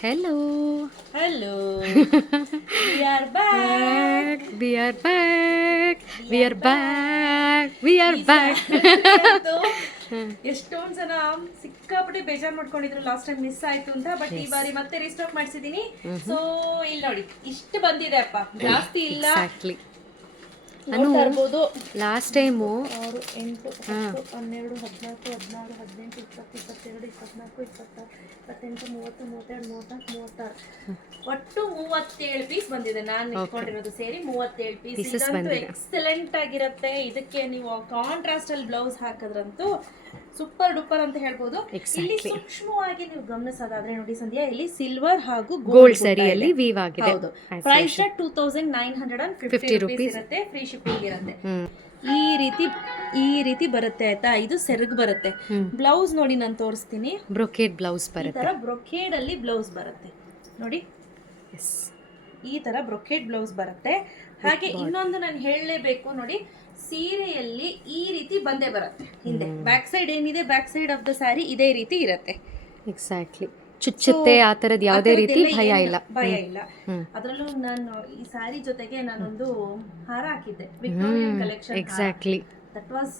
Hello. Hello. We are back. We are back. We are back. We are ಈ back. ಸಾರಿ ಅಂತೂ ಎಷ್ಟೊಂದ್ ಜನ ಸಿಕ್ಕಾಪಟ್ಟೆ ಬೇಜಾರ್ ಮಾಡ್ಕೊಂಡಿದ್ರು ಲಾಸ್ಟ್ ಟೈಮ್ ಮಿಸ್ ಆಯ್ತು ಅಂತ. ಬಟ್ ಈ ಬಾರಿ ಮತ್ತೆ ರೀಸ್ಟಾಕ್ ಮಾಡಿಸಿದೀನಿ. ಸೊ ಇಲ್ಲಿ ನೋಡಿ ಇಷ್ಟು ಬಂದಿದೆ ಅಪ್ಪ, ಜಾಸ್ತಿ ಇಲ್ಲ. Exactly. ನೋಡ್ತಾ ಇರ್ಬೋದು. ಲಾಸ್ಟ್ ಟೈಮು 6, 8, 10, 12, 14, 16, 17, 18, 20, 22, 24, 26, 27, 28, 30, 32, 34, 38 37 ಪೀಸ್ ಬಂದಿದೆ. ನಾನು ಇಟ್ಕೊಂಡಿರೋದು ಸೇರಿ 37 ಪೀಸ್. ಇದಂತೂ ಎಕ್ಸಲೆಂಟ್ ಆಗಿರುತ್ತೆ. ಇದಕ್ಕೆ ನೀವು ಕಾಂಟ್ರಾಸ್ಟ್ ಅಲ್ಲಿ ಬ್ಲೌಸ್ ಹಾಕಿದ್ರಂತೂ ಸೂಪರ್ ಡೂಪರ್ ಅಂತ ಹೇಳ್ಬೋದು. ಇಲ್ಲಿ ಸೂಕ್ಷ್ಮವಾಗಿ ನೀವು ಗಮನಿಸೋದಾದ್ರೆ ನೋಡಿ ಸಂಧ್ಯಾ, ಇಲ್ಲಿ ಸಿಲ್ವರ್ ಹಾಗೂ ಗೋಲ್ಡ್ ಸರಿಯಲ್ಲಿ ವೀವ್ ಆಗಿದೆ. ಹೌದು. ಪ್ರೈಸ್ 2950 ರೂಪೀಸ್ ಇರುತ್ತೆ. ಫ್ರೀ ಶಿಪ್ಪಿಂಗ್ ಇರುತ್ತೆ. ಈ ರೀತಿ ಬರುತ್ತೆ ಆಯ್ತಾ. ಇದು ಸೆರಗ್ ಬರುತ್ತೆ. ಬ್ಲೌಸ್ ನೋಡಿ ನಾನು ತೋರಿಸ್ತೀನಿ. ಬ್ರೊಕೇಡ್ ಬ್ಲೌಸ್ ಬರುತ್ತೆ. ಈ ತರ ಬ್ರೊಕೇಡ್ ಅಲ್ಲಿ ಬ್ಲೌಸ್ ಬರುತ್ತೆ ನೋಡಿ. ಈ ತರ ಬ್ರೊಕೇಡ್ ಬ್ಲೌಸ್ ಬರುತ್ತೆ. ಹಾಗೆ ಇನ್ನೊಂದು ನಾನು ಹೇಳಲೇಬೇಕು ನೋಡಿ, ಸೀರೆಯಲ್ಲಿ ಈ ರೀತಿ ಬಂದೇ ಬರುತ್ತೆ. ಹಿಂದೆ ಬ್ಯಾಕ್ ಸೈಡ್ ಏನಿದೆ, back side of the sari ಇದೇ ರೀತಿ ಇರುತ್ತೆ. ಎಕ್ಸಾಕ್ಟ್ಲಿ. ಚುಚ್ಚುತ್ತೆ ಆ ತರದ್ ಯಾವುದೇ ರೀತಿ ಭಯ ಇಲ್ಲ. ಅದರಲ್ಲೂ ನಾನು ಈ ಸ್ಯಾರಿ ಜೊತೆಗೆ ನಾನೊಂದು ಹಾರ ಹಾಕಿದ್ದೆ, Victorian collection. Exactly. That was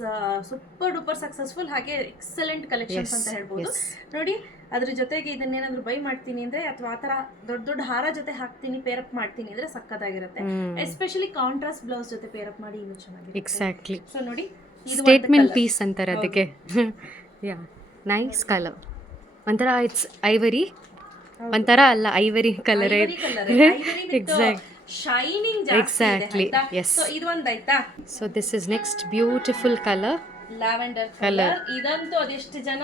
super duper successful. ಹಾಗೆ ಎಕ್ಸಲೆಂಟ್ ಕಲೆಕ್ಷನ್ಸ್ ಅಂತ ಹೇಳ್ಬೋದು ನೋಡಿ. ಅದ್ರ ಜೊತೆಗೆ ಇದನ್ನೇನಾದ್ರು ಬೈ ಮಾಡ್ತೀನಿ ಅಂದ್ರೆ, ಅಥವಾ ಆತರ ದೊಡ್ಡ ದೊಡ್ಡ ಹಾರ ಜೊತೆ ಹಾಕ್ತೀನಿ, ಪೇರಪ್ ಮಾಡ್ತೀನಿ ಅಂದ್ರೆ ಸಕ್ಕತ್ತಾಗಿರುತ್ತೆ. ಎಸ್ಪೆಷಲಿ ಕಾಂಟ್ರಾಸ್ಟ್ ಬ್ಲೌಸ್ ಜೊತೆ ಪೇರಪ್ ಮಾಡಿ ಇನ್ನೂ ಚೆನ್ನಾಗಿದೆ. ಎಕ್ಸಾಕ್ಟ್ಲಿ. ಸೊ ನೋಡಿ, ಸ್ಟೇಟ್ಮೆಂಟ್ ಪೀಸ್ ಅಂತಾರೆ ಅದಕ್ಕೆ. ಯಾ, ನೈಸ್ ಕಲರ್. ಒಂಥರ ಇಟ್ಸ್ ಐವರಿ, ಒಂಥರ ಅಲ್ಲ ಐವರಿ ಕಲರ್. ಎಕ್ಸಾಕ್ಟ್. ಶೈನಿಂಗ್ ಜಾಸ್ತಿ ಇದೆ. Yes. ಸೊ ಇದು ಒಂದಾಯ್ತಾ. So this is next beautiful colour, lavender colour. ಇದಂತೂ ಅದೆಷ್ಟು ಜನ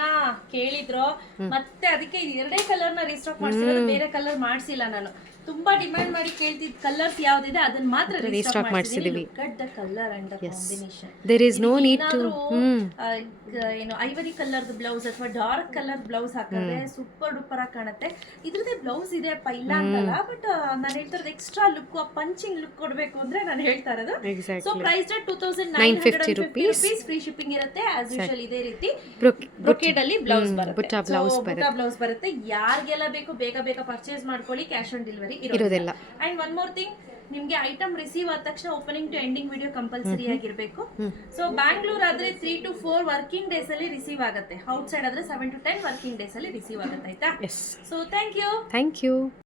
ಕೇಳಿದ್ರು, ಮತ್ತೆ ಅದಕ್ಕೆ ಎರಡೇ ಕಲರ್ ನ ರೀಸ್ಟಾಕ್ ಮಾಡಿಸಿರೋದು, ಬೇರೆ ಕಲರ್ ಮಾಡಿಸಿಲ್ಲ ನಾನು. ತುಂಬಾ ಡಿಮ್ಯಾಂಡ್ ಮಾಡಿ ಕೇಳ್ತಿದ್ ಕಲರ್ಸ್ ಯಾವ್ದಿದೆ ಅದನ್ನ ಮಾತ್ರ ರೀಸ್ಟಾಕ್ ಮಾಡಿಸಿದೀವಿ. Cut the colour and the combination. There is no need to ಏನು ಐವರಿ ಕಲರ್ ಬ್ಲೌಸ್ ಅಥವಾ ಡಾರ್ಕ್ ಕಲರ್ ಬ್ಲೌಸ್ ಹಾಕಿದ್ರೆ ಸೂಪರ್ ಡೂಪರ್ ಆಗಿ ಕಾಣುತ್ತೆ. ಇದ್ರದೇ ಬ್ಲೌಸ್ ಇದೆ ಅಪ್ಪ, ಇಲ್ಲ ಅಂತಲ್ಲ. ಬಟ್ ನಾನು ಹೇಳ್ತಿರೋದು ಎಕ್ಸ್ಟ್ರಾ ಲುಕ್, ಪಂಚಿಂಗ್ ಲುಕ್ ಕೊಡ್ಬೇಕು ಅಂದ್ರೆ ನಾನು ಹೇಳ್ತಾ ಇರೋದು. So price 2950 rupees. Free shipping ಇರುತ್ತೆ. ಆಸ್ ಯೂಶುವಲ್ ಇದೇ ರೀತಿ ಬ್ರೊಕೇಡ್ ಅಲ್ಲಿ ಬ್ಲೌಸ್ ಬರುತ್ತೆ. ಬುಟ್ಟ ಬ್ಲೌಸ್ ಬರುತ್ತೆ. ಯಾರಿಗೆಲ್ಲ ಬೇಕು ಬೇಗ ಬೇಗ ಪರ್ಚೇಸ್ ಮಾಡ್ಕೊಳ್ಳಿ. ಕ್ಯಾಶ್ ಆನ್ ಡೆಲಿವರಿ ಇರೋದಿಲ್ಲ. ಅಂಡ್ ಒನ್ ಮೋರ್ ಥಿಂಗ್, ನಿಮ್ಗೆ ಐಟಮ್ ರಿಸೀವ್ ಆದ ತಕ್ಷಣ opening to ending video compulsory ಆಗಿರ್ಬೇಕು. ಸೊ ಬ್ಯಾಂಗ್ಳೂರ್ ಆದ್ರೆ 3 to 4 ವರ್ಕಿಂಗ್ ಡೇಸ್ ಅಲ್ಲಿ ರಿಸೀವ್ ಆಗುತ್ತೆ. ಔಟ್ ಸೈಡ್ ಆದ್ರೆ 7 to 10 ವರ್ಕಿಂಗ್ ಡೇಸ್ ಅಲ್ಲಿ ರಿಸೀವ್ ಆಗುತ್ತೆ. ಆಯ್ತಾ. So thank you.